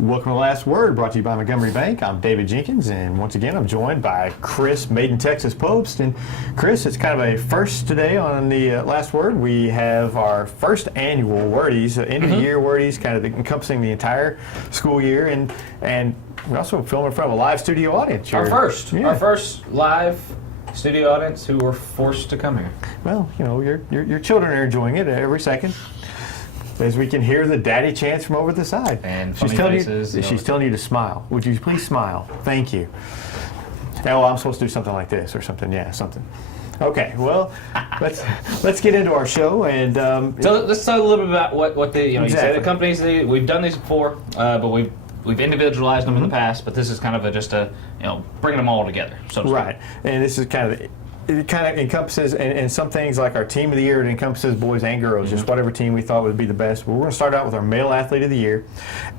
Welcome to Last Word, brought to you by Montgomery Bank. I'm David Jenkins, and once again, I'm joined by Chris, Made in Texas Post. And Chris, it's kind of a first today on the Last Word. We have our first annual Wordies, End of Year Wordies, kind of encompassing the entire school year, and we're also filming in front of a live studio audience. Our first live studio audience who were forced to come here. Well, you know, your children are enjoying it every second. As we can hear the daddy chants from over the side. And funny faces. She's telling you to smile. Would you please smile? Thank you. Now, I'm supposed to do something like this or something. Yeah, something. Okay, well, let's get into our show. And so let's talk a little bit about what the, you exactly. say the companies, we've done these before, but we've individualized them in the past, but this is kind of bringing them all together, so to speak. Right, and this is it kind of encompasses, and some things like our Team of the Year, it encompasses boys and girls, just whatever team we thought would be the best. But we're going to start out with our Male Athlete of the Year,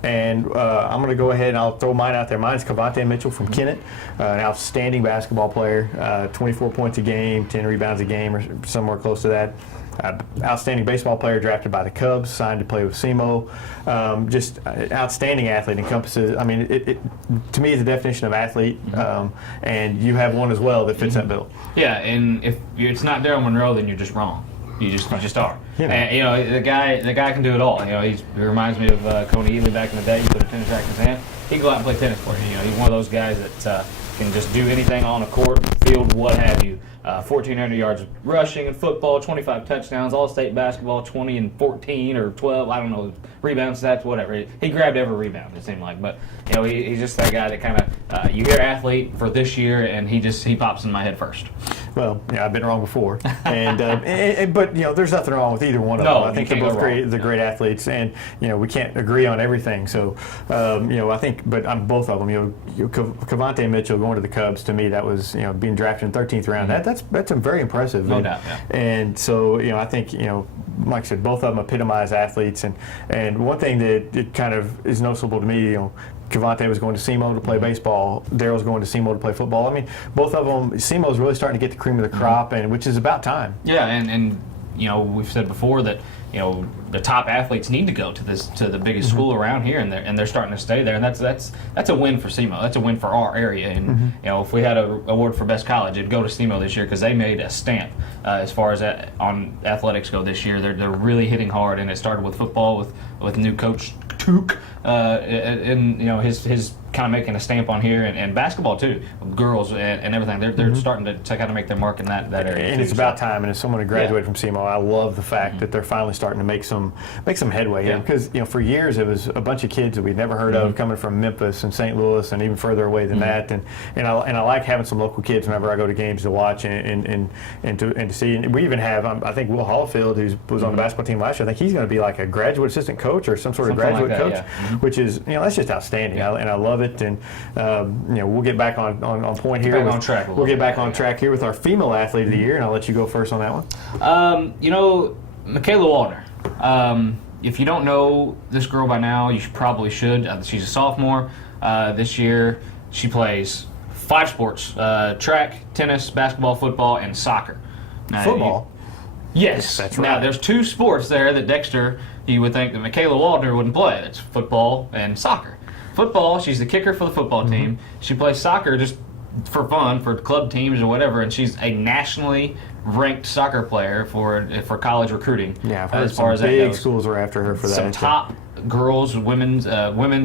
and I'm going to go ahead and I'll throw mine out there. Mine's Cavante Mitchell from Kennett, an outstanding basketball player, 24 points a game, 10 rebounds a game, or somewhere close to that. Outstanding baseball player drafted by the Cubs, signed to play with SEMO. Just outstanding athlete, encompasses, I mean, it to me is the definition of athlete, and you have one as well that fits that bill. Yeah, and if it's not Daryl Monroe, then you're just wrong. You just are. You know. And the guy can do it all. He reminds me of Coney Ely back in the day. You put a tennis racket in his hand, he can go out and play tennis for you. He's one of those guys that can just do anything on a court, field, what have you. 1,400 yards rushing in football, 25 touchdowns, all-state basketball, 20 and 14 or 12, I don't know, rebound stats, whatever. He grabbed every rebound, it seemed like. But, he's just that guy that kind of, you hear athlete for this year, and he pops in my head first. Well, yeah, I've been wrong before, but there's nothing wrong with either one of them. I think they're both great athletes, and we can't agree on everything. So, I think, but on both of them, Cavante Mitchell going to the Cubs, to me, that was being drafted in 13th round. That's very impressive. No doubt. Yeah. And so, I think like I said, both of them epitomize athletes, and one thing that it kind of is noticeable to me, Cavante was going to SEMO to play baseball. Daryl's going to SEMO to play football. I mean, both of them, SEMO's really starting to get the cream of the crop, and which is about time. Yeah, and we've said before that the top athletes need to go to the biggest school around here, and they're starting to stay there, and that's a win for SEMO. That's a win for our area, and if we had an award for best college, it'd go to SEMO this year because they made a stamp as far as on athletics go this year. They're really hitting hard, and it started with football with new coach Took, and his kind of making a stamp on here, and basketball too, girls and everything. They're starting to kind of make their mark in that area. And it's about time. And as someone who graduated from SEMO, I love the fact that they're finally starting to make some headway. Yeah. Because for years it was a bunch of kids that we'd never heard of coming from Memphis and St. Louis and even further away than that. And I like having some local kids whenever I go to games to watch and to see. And we even have I think Will Hallfield, who was on the basketball team last year. I think he's going to be like a graduate assistant coach or some sort of graduate like that, coach, which is that's just outstanding. And I love it. And we'll get back on point here. We'll get back on track here with our female athlete of the year, and I'll let you go first on that one. Michaela Waldner. If you don't know this girl by now, you probably should. She's a sophomore this year. She plays 5 sports: track, tennis, basketball, football, and soccer. Football? Yes. That's right. Now, there's 2 sports there that Dexter, you would think that Michaela Waldner wouldn't play. It's football and soccer. Football, she's the kicker for the football team. She plays soccer just for fun, for club teams or whatever, and she's a nationally ranked soccer player for college recruiting. Yeah, I've heard as far as that big goes. schools are after her for that. Some top girls, women's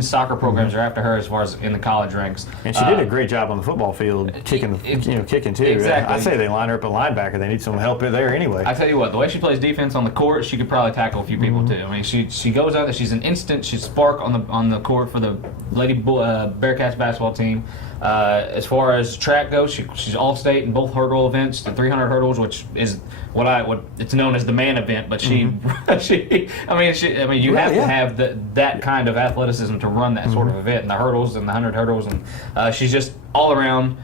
soccer programs are after her as far as in the college ranks. And she did a great job on the football field, kicking too. Exactly. I say they line her up a linebacker. They need some help there anyway. I tell you what, the way she plays defense on the court, she could probably tackle a few people too. I mean, she goes out there. She's an instant. She's spark on the court for the Lady Bearcats basketball team. As far as track goes, she's all-state in both hurdle events, the 300 hurdles, which is what it's known as the man event. But you have to have that kind of athleticism to run that sort of event, and the hurdles and the 100 hurdles, and she's just all around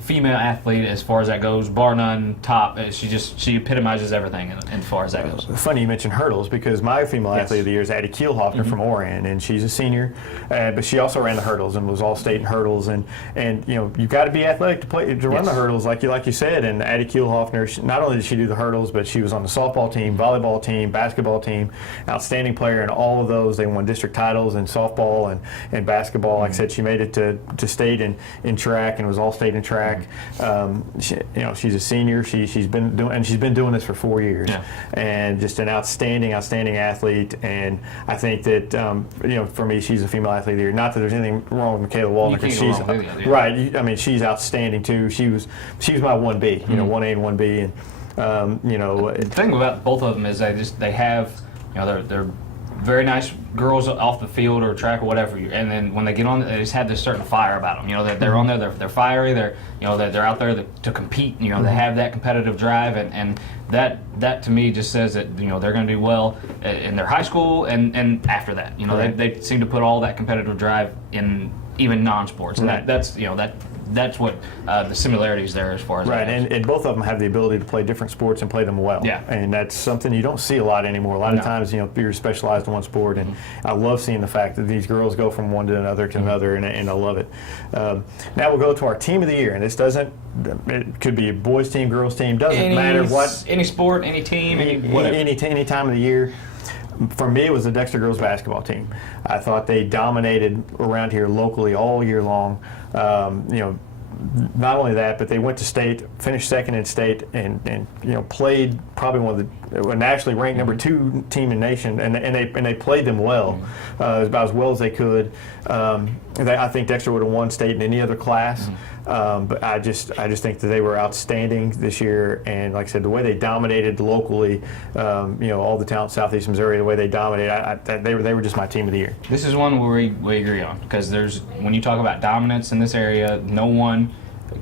female athlete as far as that goes, bar none, top. She epitomizes everything as far as that goes. Funny you mentioned hurdles, because my female athlete of the year is Addie Kielhoffner from Oran, and she's a senior, but she also ran the hurdles and was all state in hurdles, and you've got to be athletic to run the hurdles, like you said. And Addie Kielhoffner, not only did she do the hurdles, but she was on the softball team, volleyball team, basketball team, outstanding player in all of those. They won district titles in softball and basketball. Like I said, she made it to state in track and was all state in track. She's a senior. She's been doing this for 4 years, and just an outstanding athlete. And I think that for me, she's a female athlete of the year. Not that there's anything wrong with Michaela Wallner, because she's right. I mean, she's outstanding too. She was my 1B, 1A and 1B, and the thing about both of them is they have they're very nice girls off the field or track or whatever, and then when they get on, they just have this certain fire about them. They're on there, they're fiery, they're out there to compete. They have that competitive drive, and that to me just says that they're going to do well in their high school and after that. They seem to put all that competitive drive in even non-sports, and that's what the similarities there as far as right. And both of them have the ability to play different sports and play them well. Yeah. And that's something you don't see a lot anymore. A lot of times, you're specialized in one sport, and I love seeing the fact that these girls go from one to another, and I love it. Now we'll go to our team of the year, and this doesn't. It could be a boys team, girls team, doesn't matter what. Any sport, any team, any time of the year. For me, it was the Dexter girls basketball team. I thought they dominated around here locally all year long. Not only that, but they went to state, finished second in state, and played probably one of the nationally ranked number 2 team in the nation, and they played them well, about as well as they could. I think Dexter would have won state in any other class, but I just think that they were outstanding this year. And like I said, the way they dominated locally, all the talent Southeast Missouri, the way they dominated, they were just my team of the year. This is one where we agree on, because when you talk about dominance in this area, no one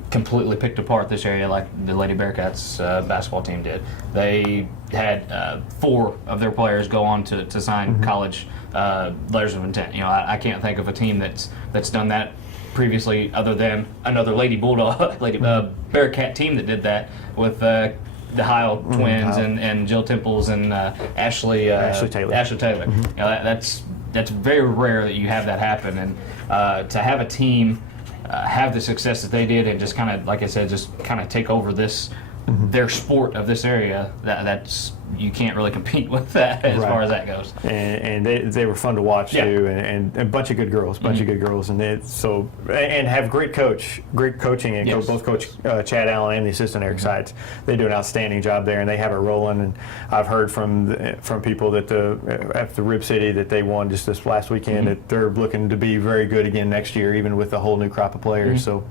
completely picked apart this area like the Lady Bearcats basketball team did. They had 4 of their players go on to sign college letters of intent. I can't think of a team that's done that previously, other than another Lady Bearcat team that did that with the Heil twins and Jill Temples and Ashley Taylor. That's very rare that you have that happen, and to have a team have the success that they did, and just kind of, like I said, just kind of take over their sport of this area, that's you can't really compete with that as far as that goes. And they were fun to watch too, and a bunch of good girls, and have great coaching, and both Coach Chad Allen and the assistant Eric Seitz. They do an outstanding job there, and they have it rolling. And I've heard from people that at the Rib City that they won just this last weekend, that they're looking to be very good again next year, even with a whole new crop of players. So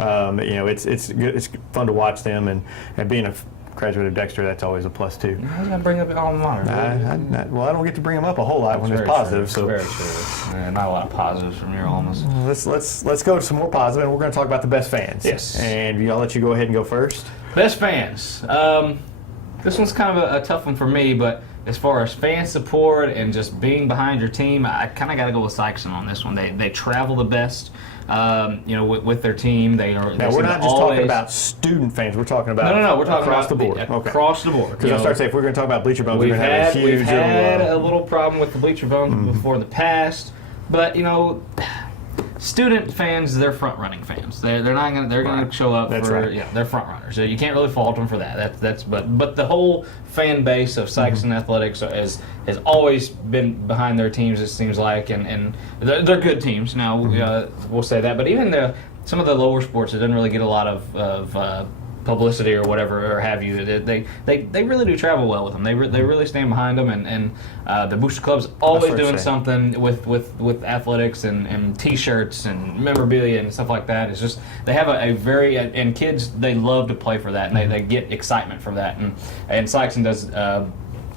it's good. It's fun to watch them, and being a graduate of Dexter, that's always a plus too. I was going to bring up your alma mater. I don't get to bring them up a whole lot when it's positive. True. So very true. Not a lot of positives from your almas. Let's go to some more positive, and we're going to talk about the best fans. Yes. And I'll let you go ahead and go first. Best fans. This one's kind of a tough one for me, but as far as fan support and just being behind your team, I kind of got to go with Sykeston on this one. They travel the best. With their team, we're not just talking about student fans. We're talking about we're talking across about the board. Across the board. Because I start to say, if we're going to talk about bleacher bones, we've had a little problem with the bleacher bones before the past, but student fans, they're front running fans. They're going to show up they're front runners. So you can't really fault them for that. But the whole fan base of Sykeston Athletics has always been behind their teams, it seems like, and they're good teams. Now we'll say that, but even some of the lower sports, it doesn't really get a lot of publicity or whatever or have you. They really do travel well with them. They really stand behind them, and the Booster Club's always doing something with athletics and T-shirts and memorabilia and stuff like that. It's just they have a very and kids, they love to play for that, and they get excitement from that, and Sykeston does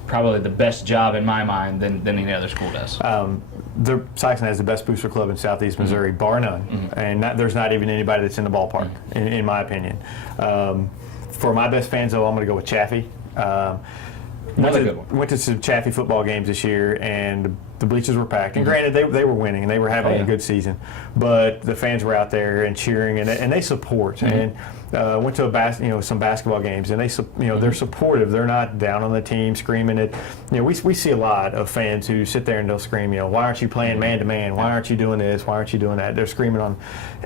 probably the best job in my mind than any other school does. Sykeston has the best booster club in Southeast Missouri, bar none, and there's not even anybody that's in the ballpark, in my opinion. For my best fans, though, I'm going to go with Chaffee. Another good one. Went to some Chaffee football games this year, and the bleachers were packed. And granted, they were winning and they were having a good season, but the fans were out there and cheering, and they support. And went to some basketball games, and they're supportive. They're not down on the team screaming it. We see a lot of fans who sit there and they'll scream, why aren't you playing man to man? Why aren't you doing this? Why aren't you doing that? They're screaming on,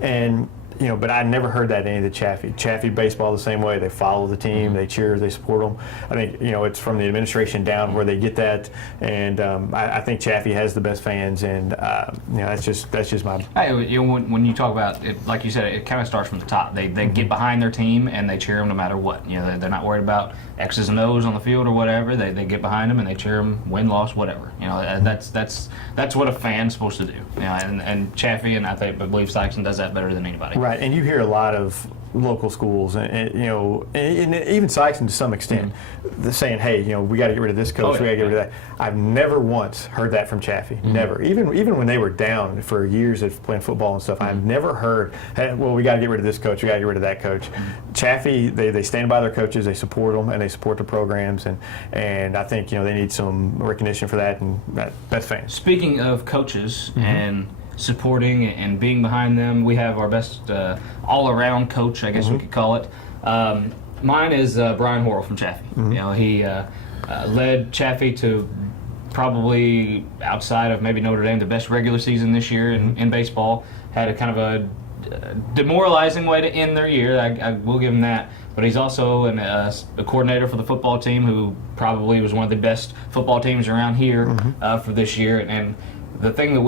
and but I never heard that in any of the Chaffee baseball the same way. They follow the team, they cheer, they support them. I think it's from the administration down where they get that, and I think Chaffee has the best fans, and that's just my. Hey, when you talk about it, like you said, it kind of starts from the top. They get behind their team and they cheer them no matter what. They're not worried about X's and O's on the field or whatever. They get behind them and they cheer them, win, loss, whatever. That's what a fan's supposed to do. And Chaffee and I believe Sykeston does that better than anybody. Right, and you hear a lot of local schools, and even Sykeston to some extent, saying, "Hey, we got to get rid of this coach. We got to get rid of that." I've never once heard that from Chaffee. Never, even when they were down for years of playing football and stuff, I've never heard, "Hey, well, we got to get rid of this coach. We got to get rid of that coach." Chaffee, they stand by their coaches, they support them, and they support the programs, and I think they need some recognition for that, and that's fans. Speaking of coaches and supporting and being behind them, we have our best all-around coach, I guess we could call it. Mine is Brian Horrell from Chaffee. He led Chaffee to probably, outside of maybe Notre Dame, the best regular season this year in baseball. Had a kind of a demoralizing way to end their year. I will give him that. But he's also a coordinator for the football team, who probably was one of the best football teams around here for this year. And the thing that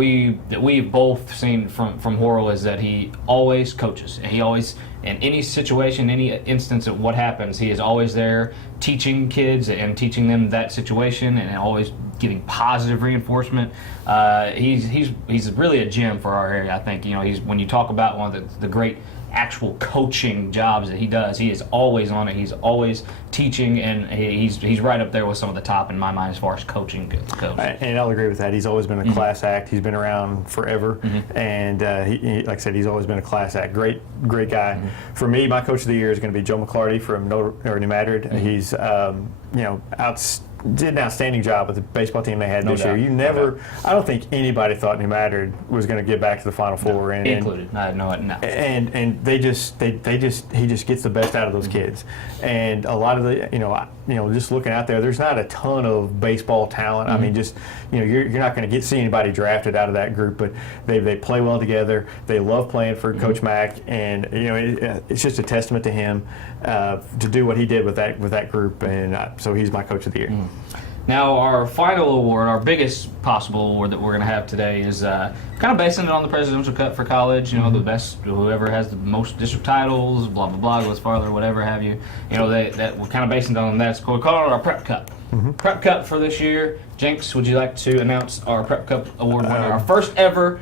we've both seen from Horrell is that he always coaches. And he always, in any situation, any instance of what happens, he is always there teaching kids and teaching them that situation, and always giving positive reinforcement. He's really a gem for our area. I think he's, when you talk about one of the great actual coaching jobs that he does, he is always on it. He's always teaching, and he's right up there with some of the top in my mind as far as coaching goes. And I'll agree with that. He's always been a class act. He's been around forever, and he, like I said, he's always been a class act. Great guy. For me, my coach of the year is going to be Joe McClarty from New Madrid. He's did an outstanding job with the baseball team they had this year. I don't think anybody thought New Madrid was going to get back to the Final Four, and included. I know it. No. And he just gets the best out of those kids. And a lot of the just looking out there, there's not a ton of baseball talent. I mean, just you're not going to see anybody drafted out of that group, but they play well together. They love playing for Coach Mack, and it's just a testament to him to do what he did with that group, and so he's my coach of the year. Now, our final award, our biggest possible award that we're going to have today, is kind of basing it on the Presidential Cup for college. The best, whoever has the most district titles, blah blah blah, goes farther, whatever have you. That we're kind of basing it on that. So we're calling it our Prep Cup. Prep Cup for this year. Jenks, would you like to announce our Prep Cup award winner, our first ever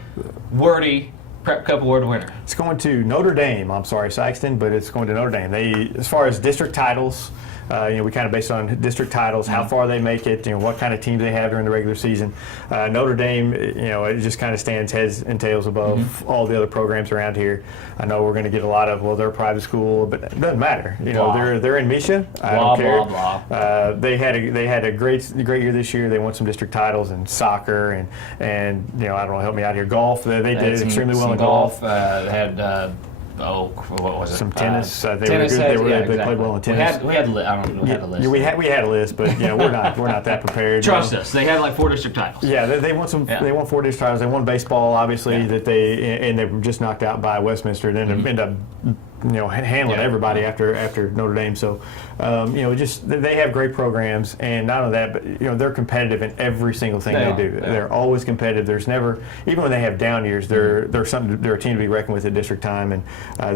Wordie Prep Cup award winner? It's going to Notre Dame. I'm sorry, Sykeston, but it's going to Notre Dame. They, as far as district titles, we kind of based on district titles, how far they make it, what kind of teams they have during the regular season. Notre Dame, it just kind of stands heads and tails above all the other programs around here. I know we're going to get a lot of, they're a private school, but it doesn't matter. They're in Misha. I don't care. Blah, blah. They had a great year this year. They won some district titles in soccer and I don't know, help me out here, golf. They did extremely well in golf. They had. What was it? Some tennis. They tennis were good. They played well in tennis. We had I don't know. We had a list. We had a list, but we're not that prepared. Trust us. They had like 4 district titles. Yeah, they won some. They won 4 district titles. They won baseball, obviously. That they were just knocked out by Westminster. And then ended up handling everybody after Notre Dame. So, just they have great programs, and not only that, but they're competitive in every single thing they do. They're always competitive. There's never, even when they have down years, they're a team to be reckoned with at district time, and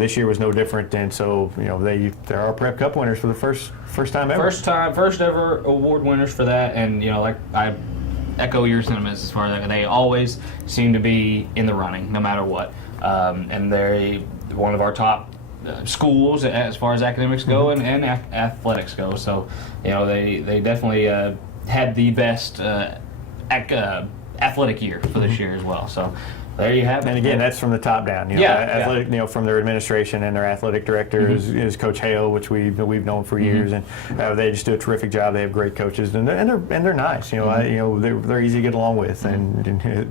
this year was no different. And so, they're our Prep Cup winners for the first time ever. First ever award winners for that, and like I echo your sentiments as far as that. They always seem to be in the running, no matter what, and they're one of our top schools as far as academics go and athletics go. So, they definitely had the best athletic year for this year as well. So, there you have it. And again, that's from the top down. You know, Yeah, athletic, you know, from their administration and their athletic director is Coach Hale, which we've known for years, and they just do a terrific job. They have great coaches, and they're nice. You know, they're easy to get along with, and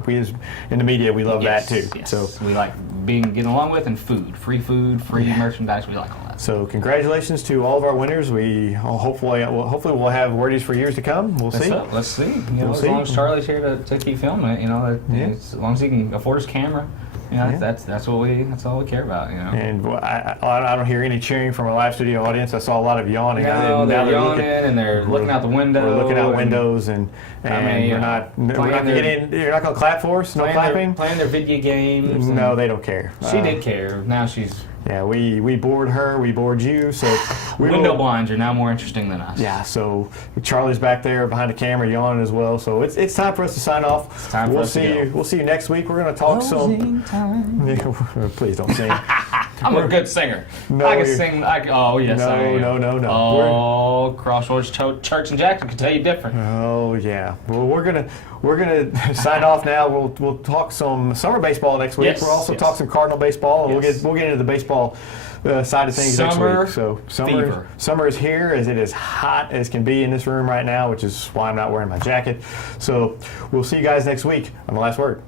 we as in the media we love that too. Yes. So we like getting along with, and free merchandise. We like all that. So congratulations to all of our winners. We hopefully we'll have wordies for years to come. We'll see. Let's see. You know, as long as Charlie's here to keep filming it, you know, as long as he can afford his camera, you know, that's all we care about. You know. And I don't hear any cheering from our live studio audience. I saw a lot of yawning. No, they're yawning and they're looking out the window. We're looking out windows and I mean, we're not you're not going to clap for us. No clapping. Playing their video games. No, they don't care. She did care. Now she's. Yeah, we bored her, we bored you, so window blinds are now more interesting than us. Yeah, so Charlie's back there behind the camera yawning as well. So it's time for us to sign off. It's time for us to go. We'll see you next week. We're going to talk some. Please don't sing. I'm a good singer. No, I can sing. Oh yes, I am. No. Oh, Crossroads Church in Jackson can tell you different. Oh yeah. Well, we're gonna sign off now. We'll talk some summer baseball next week. Yes, we'll also talk some Cardinal baseball, and we'll get into the baseball side of things next week. So summer is here, as it is hot as can be in this room right now, which is why I'm not wearing my jacket. So we'll see you guys next week on The Last Word.